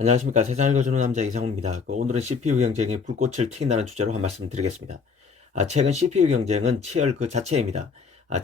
안녕하십니까. 세상을 거주는 남자 이상훈입니다. 오늘은 CPU 경쟁의 불꽃을 튀긴다는 주제로 한 말씀 드리겠습니다. 최근 CPU 경쟁은 치열 그 자체입니다.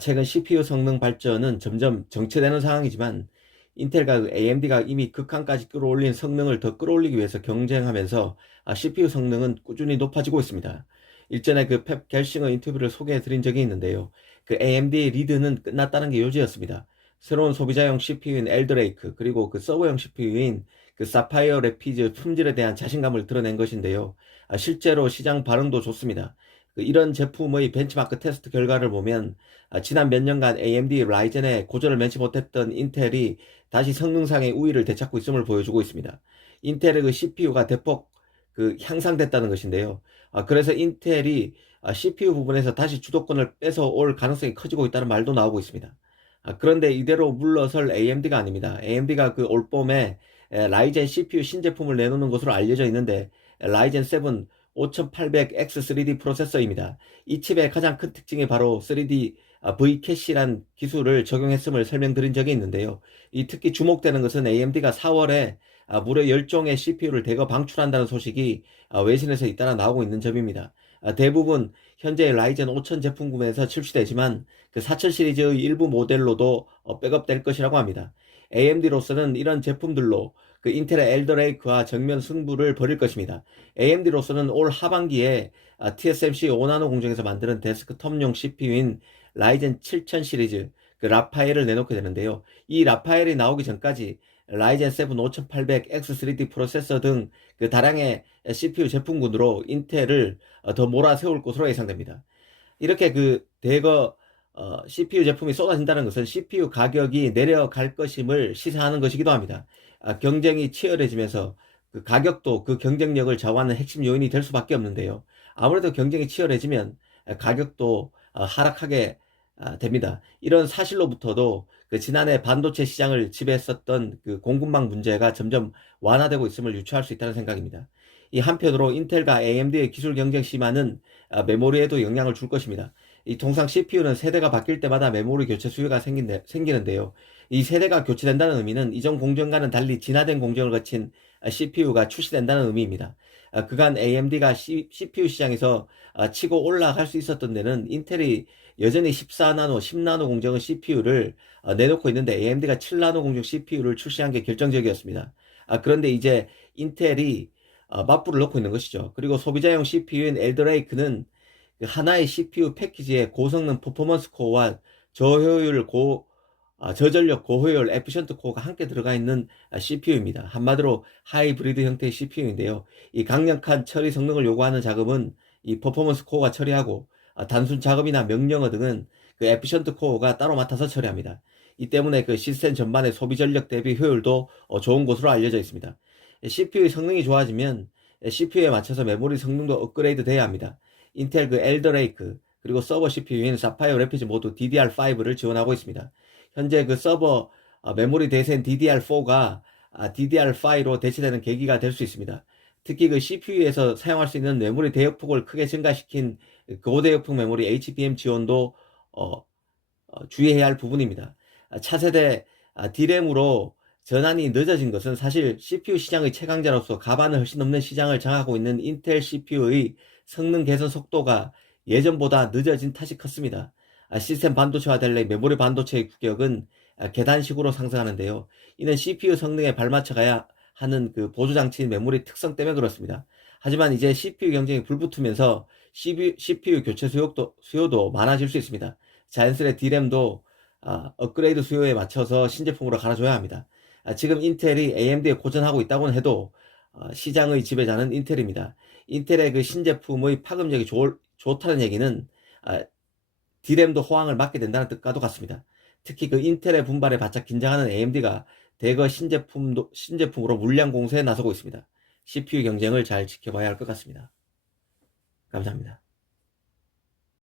최근 CPU 성능 발전은 점점 정체되는 상황이지만 인텔과 AMD가 이미 극한까지 끌어올린 성능을 더 끌어올리기 위해서 경쟁하면서 CPU 성능은 꾸준히 높아지고 있습니다. 일전에 펩 갤싱어 인터뷰를 소개해 드린 적이 있는데요. AMD의 리드는 끝났다는 게 요지였습니다. 새로운 소비자용 CPU인 엘더레이크 그리고 서버용 CPU인 사파이어 레피즈 품질에 대한 자신감을 드러낸 것인데요. 실제로 시장 반응도 좋습니다. 이런 제품의 벤치마크 테스트 결과를 보면 지난 몇 년간 AMD 라이젠에 고전을 면치 못했던 인텔이 다시 성능상의 우위를 되찾고 있음을 보여주고 있습니다. 인텔의 CPU가 대폭 향상됐다는 것인데요. 그래서 인텔이 CPU 부분에서 다시 주도권을 뺏어올 가능성이 커지고 있다는 말도 나오고 있습니다. 그런데 이대로 물러설 AMD가 아닙니다. AMD가 올 봄에 라이젠 CPU 신제품을 내놓는 것으로 알려져 있는데 라이젠 7 5800X 3D 프로세서입니다. 이 칩의 가장 큰 특징이 바로 3D V캐시란 기술을 적용했음을 설명드린 적이 있는데요. 특히 주목되는 것은 AMD가 4월에 무려 10종의 CPU를 대거 방출한다는 소식이 외신에서 잇따라 나오고 있는 점입니다. 대부분 현재 라이젠 5000 제품 구매에서 출시되지만 4000 시리즈의 일부 모델로도 백업될 것이라고 합니다. AMD로서는 이런 제품들로 인텔의 엘더레이크와 정면 승부를 벌일 것입니다. AMD로서는 올 하반기에 TSMC 5나노 공정에서 만드는 데스크톱용 CPU인 라이젠 7000 시리즈 라파엘을 내놓게 되는데요. 이 라파엘이 나오기 전까지 라이젠 7 5800X3D 프로세서 등 다량의 CPU 제품군으로 인텔을 더 몰아세울 것으로 예상됩니다. 이렇게 대거 CPU 제품이 쏟아진다는 것은 CPU 가격이 내려갈 것임을 시사하는 것이기도 합니다. 경쟁이 치열해지면서 가격도 경쟁력을 좌우하는 핵심 요인이 될 수밖에 없는데요. 아무래도 경쟁이 치열해지면 가격도 하락하게 됩니다. 이런 사실로부터도 지난해 반도체 시장을 지배했었던 공급망 문제가 점점 완화되고 있음을 유추할 수 있다는 생각입니다. 이 한편으로 인텔과 AMD의 기술 경쟁 심화는 메모리에도 영향을 줄 것입니다. 통상 CPU는 세대가 바뀔 때마다 메모리 교체 수요가 생기는데요. 이 세대가 교체된다는 의미는 이전 공정과는 달리 진화된 공정을 거친 CPU가 출시된다는 의미입니다. 그간 AMD가 CPU 시장에서 치고 올라갈 수 있었던 데는 인텔이 여전히 14나노, 10나노 공정의 CPU를 내놓고 있는데 AMD가 7나노 공정 CPU를 출시한 게 결정적이었습니다. 그런데 이제 인텔이 맞불을 넣고 있는 것이죠. 그리고 소비자용 CPU인 엘더레이크는 하나의 CPU 패키지에 고성능 퍼포먼스 코어와 저전력 고효율 에피션트 코어가 함께 들어가 있는 CPU입니다. 한마디로 하이브리드 형태의 CPU인데요. 이 강력한 처리 성능을 요구하는 작업은 이 퍼포먼스 코어가 처리하고 단순 작업이나 명령어 등은 에피션트 코어가 따로 맡아서 처리합니다. 이 때문에 시스템 전반의 소비 전력 대비 효율도 좋은 것으로 알려져 있습니다. CPU의 성능이 좋아지면 CPU에 맞춰서 메모리 성능도 업그레이드 돼야 합니다. 인텔 엘더레이크 그리고 서버 CPU인 사파이어 레피즈 모두 DDR5를 지원하고 있습니다. 현재 서버 메모리 대세인 DDR4가 DDR5로 대체되는 계기가 될 수 있습니다. 특히 CPU에서 사용할 수 있는 메모리 대역폭을 크게 증가시킨 고대역폭 메모리 HBM 지원도 주의해야 할 부분입니다. 차세대 D램으로 전환이 늦어진 것은 사실 CPU 시장의 최강자로서 가반을 훨씬 넘는 시장을 장악하고 있는 인텔 CPU의 성능 개선 속도가 예전보다 늦어진 탓이 컸습니다. 시스템 반도체와 달리 메모리 반도체의 규격은 계단식으로 상승하는데요. 이는 CPU 성능에 발맞춰가야 하는 보조장치인 메모리 특성 때문에 그렇습니다. 하지만 이제 CPU 경쟁이 불붙으면서 CPU 교체 수요도 많아질 수 있습니다. 자연스레 D램도 업그레이드 수요에 맞춰서 신제품으로 갈아줘야 합니다. 지금 인텔이 AMD에 고전하고 있다고는 해도 시장의 지배자는 인텔입니다. 인텔의 신제품의 파급력이 좋다는 얘기는 D램도 호황을 맞게 된다는 뜻과도 같습니다. 특히 인텔의 분발에 바짝 긴장하는 AMD가 대거 신제품으로 물량 공세에 나서고 있습니다. CPU 경쟁을 잘 지켜봐야 할 것 같습니다. 감사합니다.